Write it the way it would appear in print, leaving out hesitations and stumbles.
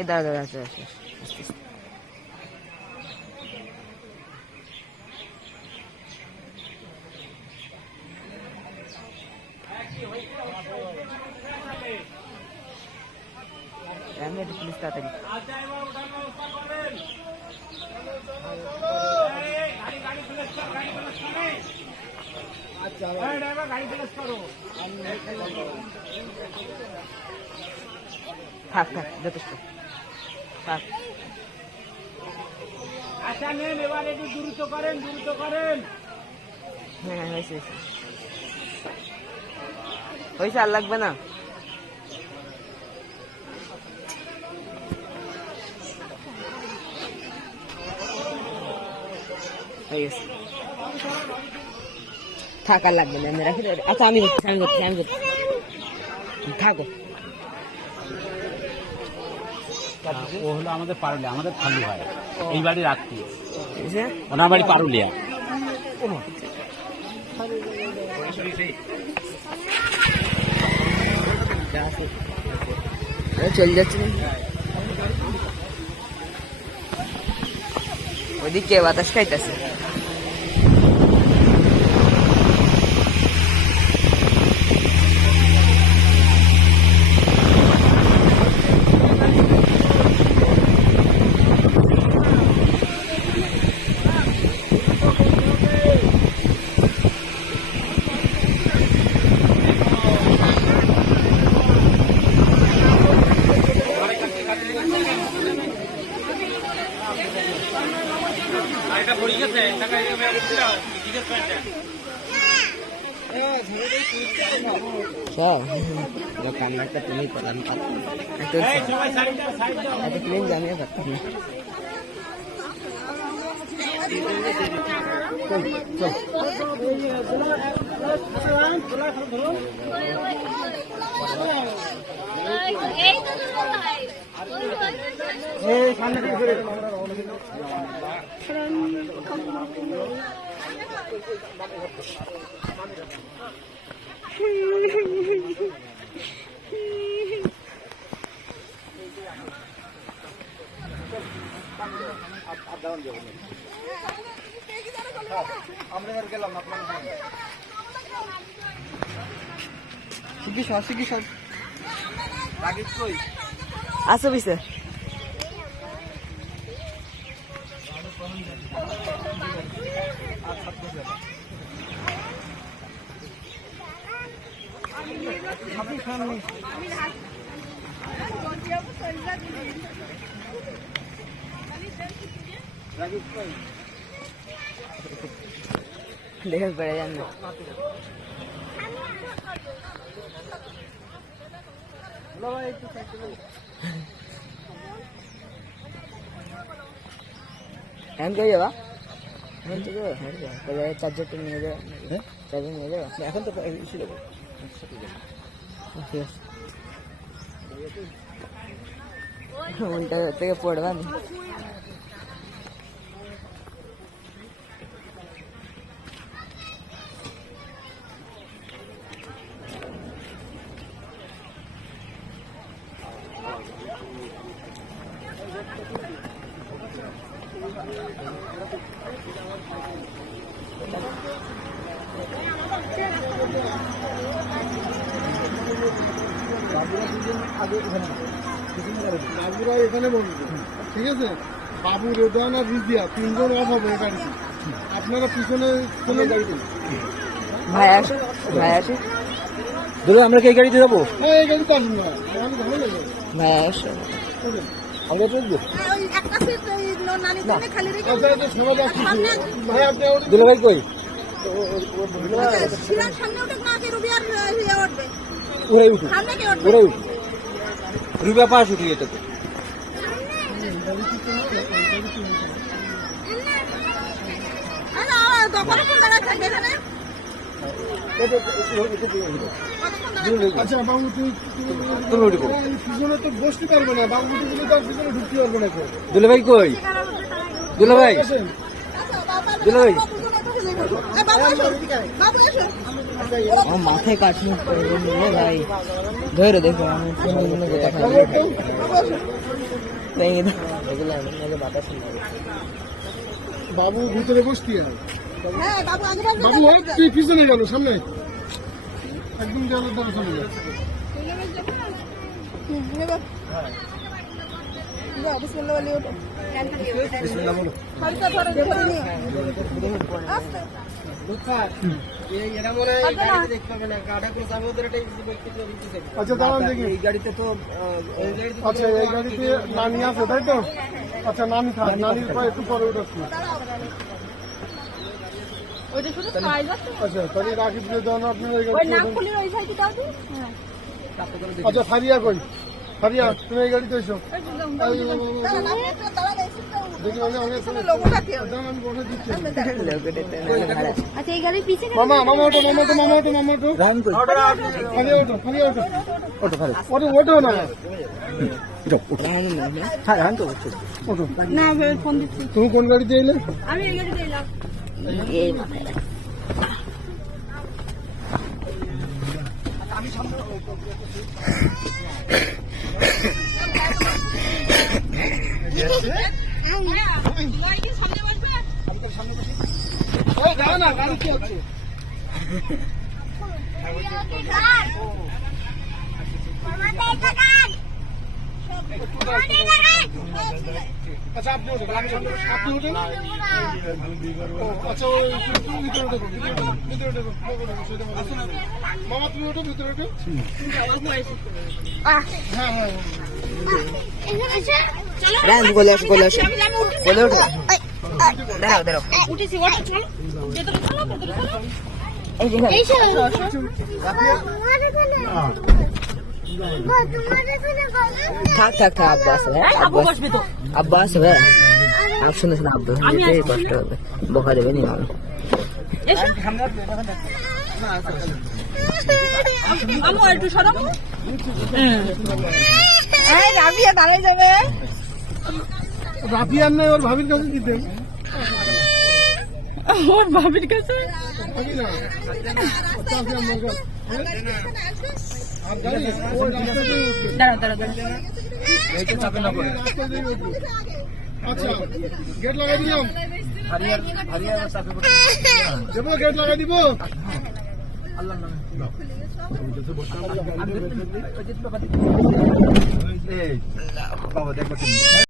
এ দাঁড়া দাঁড়া আছে আছে আমি একটু প্লিজ তাড়াতাড়ি থাক থাক যথেষ্ট থাক আচ্ছা নেন এবার একটু দ্রুত করেন হ্যাঁ হয়েছে হয়েছে আর লাগবে না হয়ে গেছে থাক আর লাগবে না আমি রাখি আচ্ছা আমি করছি থাকো ও হলো আমাদের পারুলিয়া, আমাদের খালু হয়, এই বাড়ির আত্মীয়, ওনার বাড়ি পারুলিয়া। চলে যাচ্ছে ওদিকে বাতাস খাইতেছে কান্নাটা তুমি করান প্লেন জানিয়ে পারতাম না আসো বিছে দেখে পড়ে যান না এখন কে যাবা এখন থেকে তাহলে চার্জারটা নিয়ে যাবা চার্জার নিয়ে যাবা এখন তো এসে দেবো ঠিক আছে উল্টা থেকে পড়বা না বাবুরা এখানে বলবে, ঠিক আছে? বাবু, রেদান আর রিজিয়া তিনজন অফ হবে গাড়িতে, আপনারা পিছনে কোন গাড়িতে ভাই আসো ধরো আমরা কি এই গাড়িতে যাবো? হ্যাঁ, এই গাড়িতে আসুন না, আমি ভালো লাগে। ভাই আসো আমরা চলবো দিলে ভাই কই ওরাই উঠু রুবা পাশ উঠি এটা তো আচ্ছা বাবু, পিছনে তো বসতে পারবে না, বাবু পিছনে ঢুকতে পারবে না। দিলে ভাই কই? দিলে ভাই মাথায় কাটনি ভাই ধরে দেখো আমি ভেঙে দাও এগুলো এমন নাহলে বাতাস লাগে। বাবু ভিতরে বসতি বাবু তুই পিছনে গেল সামনে একদম জলের দ্বারা চলে গেল। আচ্ছা দাঁড়ান দেখি এই গাড়িতে তো আচ্ছা এই গাড়িতে নানি আছে তাই তো? আচ্ছা নানি থাক, নানির পর একটু পরে উঠাচ্ছি। আচ্ছা তাহলে রাখি দিয়ে দেওয়া আপনার এই গাড়ি। আচ্ছা ফারিয়া কই? ফারিয়া তুমি এই গাড়িতে এসো। দেখি আমি বসে দিচ্ছি। মামা মামা ওঠো মামা ওঠো মামা ওঠো মামা ওঠো ফারিয়া ওঠো ফারিয়া ওঠো ওঠো ওঠো না ওঠো। তুমি কোন গাড়িতে এলে? এই মাথায় না গাড়ি কি হচ্ছে? আচ্ছা আপনি ওঠেন, আপনি ওঠেন। আচ্ছা ওই ভিতরে ওঠো, ভিতরে ওঠো, মামা তুমি ওঠো ভিতরে ওঠো। হ্যাঁ হ্যাঁ রান বলে আসো বলে আসো বলে ওঠো দাঁড়াও দাঁড়াও এই যে থাক থাক থাক আব্বাস আব্বাস ভাই আর শুনে শুনে আব্বাস যেতে কষ্ট হবে বকা দেবে নি মামা রাবিয়া দাঁড়িয়ে যাবে রাফিয়ার নাই ওর ভাবির কাছে দিতে ওর ভাবির কাছে আচ্ছা গেট লাগাই দিলাম গেট লাগাই দিব